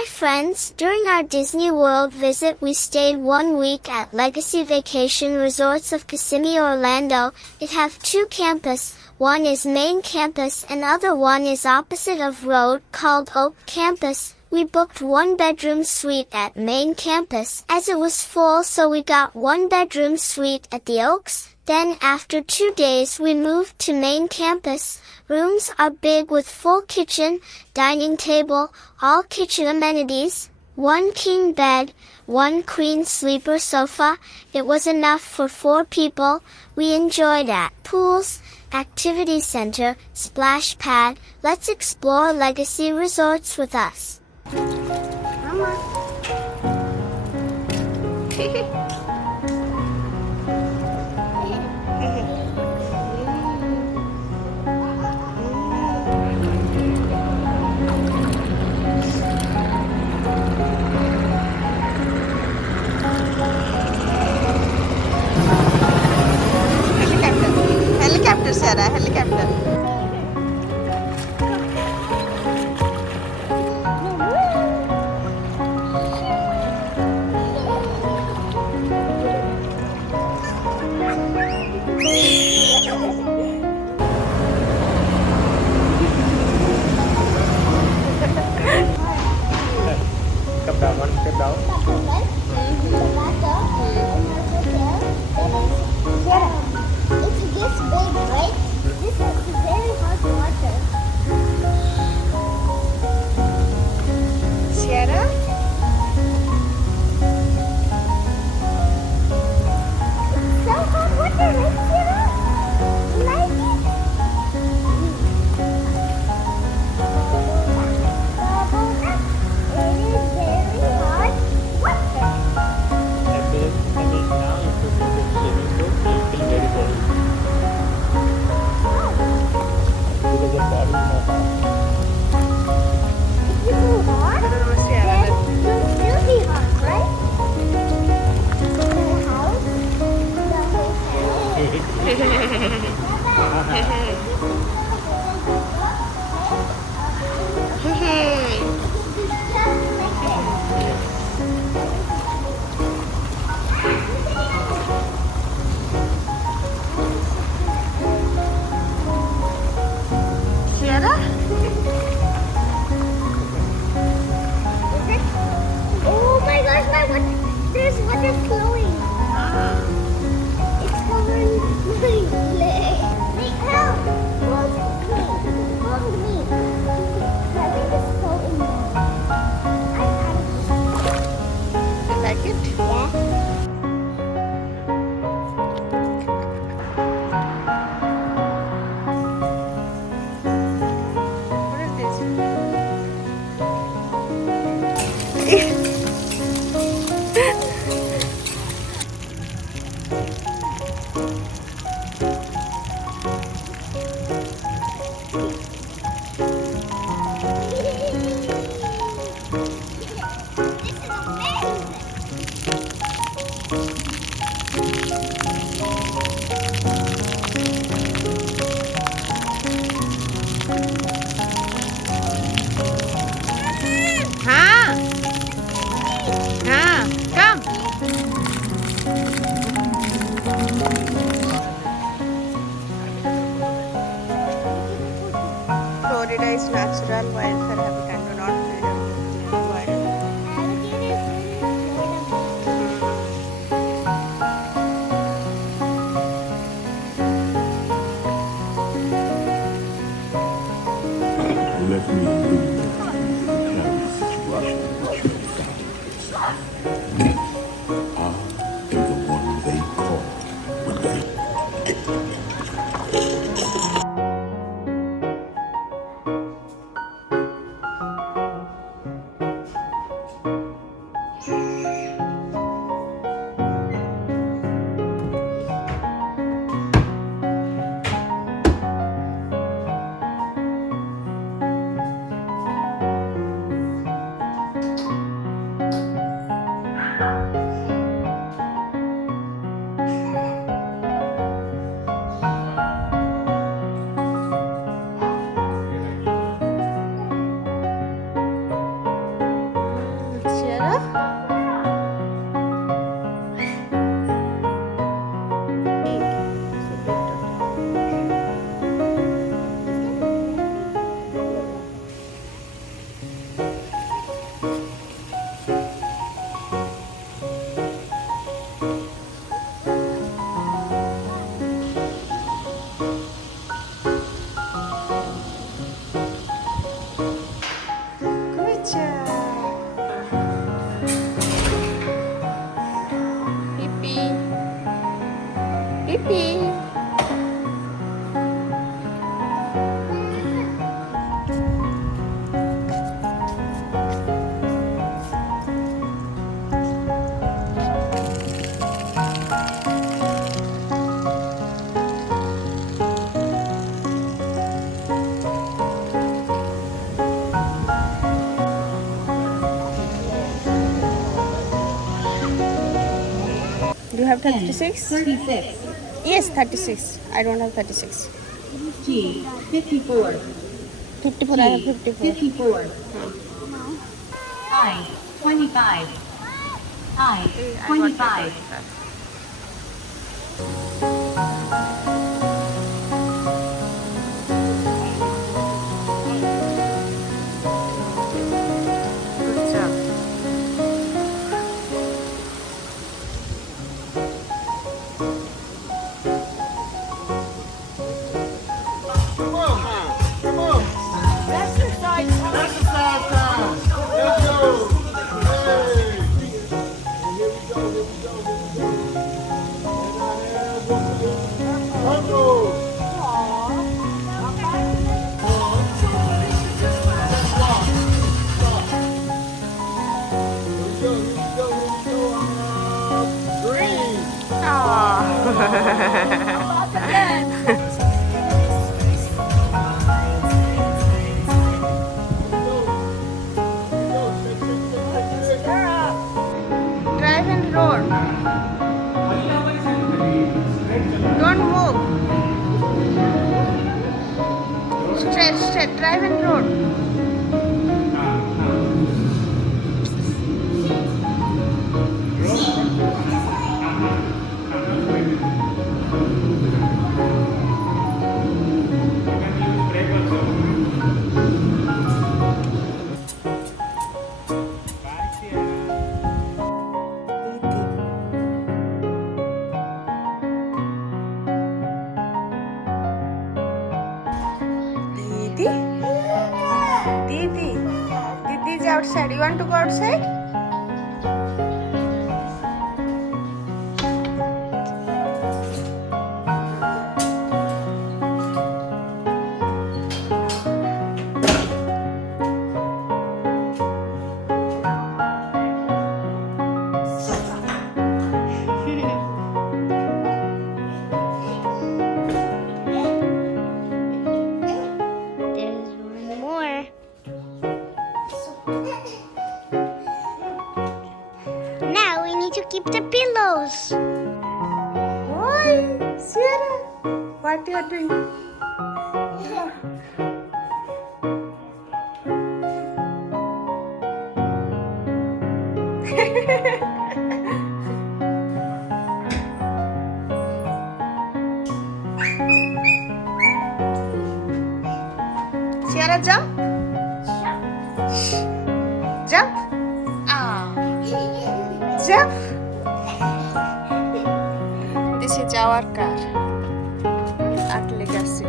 Hi friends, during our Disney World visit we stayed 1 week at Legacy Vacation Resorts of Kissimmee, Orlando. It have two campus, one is main campus and other one is opposite of road called Oak Campus. We booked 1-bedroom suite at main campus as it was full, so we got 1-bedroom suite at the Oaks. Then after 2 days we moved to main campus. Rooms are big with full kitchen, dining table, all kitchen amenities, 1 king bed, 1 queen sleeper sofa. It was enough for 4 people. We enjoyed at pools, activity center, splash pad. Let's explore Legacy Resorts with us. Mama. Helicopter, Sarah, helicopter. Step down, one step down. It's this big, right? This is very hot water. Sierra? So hot water, right, Sarah? You like it? It is very hot water. And then now you put in the swimming pool, you feel very cold. Because your body is not hot. If you go hot, Sierra, then you'll still be hot, right? The house, the Sierra? Oh my gosh, there's water flowing. It's covering my leg. Wait, help! Hold me. That thing is so in there. You like it? Yeah. What is this? This is amazing. Huh? Huh? Come. Florida is natural wildfire habitat. Do not build wild. Let me lead you through the precarious situation in which you have found yourself. I am the one they call Pradhan. have 36? 36. Yes, 36. I don't have 36. G. 54. 54, I have 54. 54. I. 25. I. I got 25. that. Good job. Drive and road. Don't move. Straight, straight. Drive and road. Didi? Didi? Didi is outside. You want to go outside? There's one more. Now we need to keep the pillows. Why? Sierra, what you are doing? Sierra, jump. Jump. Ah. Jump. This is our car at Legacy.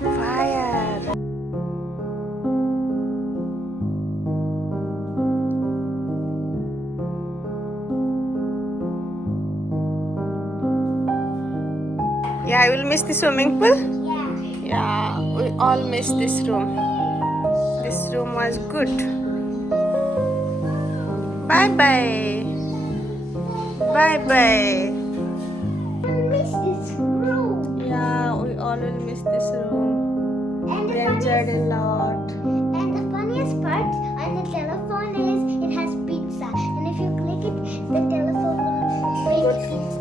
Fire. Yeah, I will miss the swimming pool. Yeah, we all miss this room. This room was good. Bye bye. Bye bye. I miss this room. Yeah, we miss this room. And We the enjoyed a funniest, lot. and the funniest part on the telephone is it has pizza. And if you click it, the telephone will make pizza.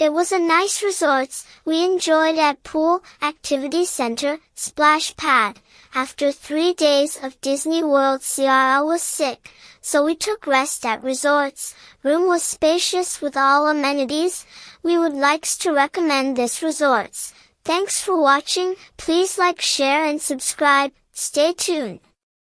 It was a nice resorts. We enjoyed at pool, activity center, splash pad. After 3 days of Disney World, Ciara was sick, so we took rest at resorts. Room was spacious with all amenities. We would likes to recommend this resorts. Thanks for watching. Please like, share and subscribe. Stay tuned.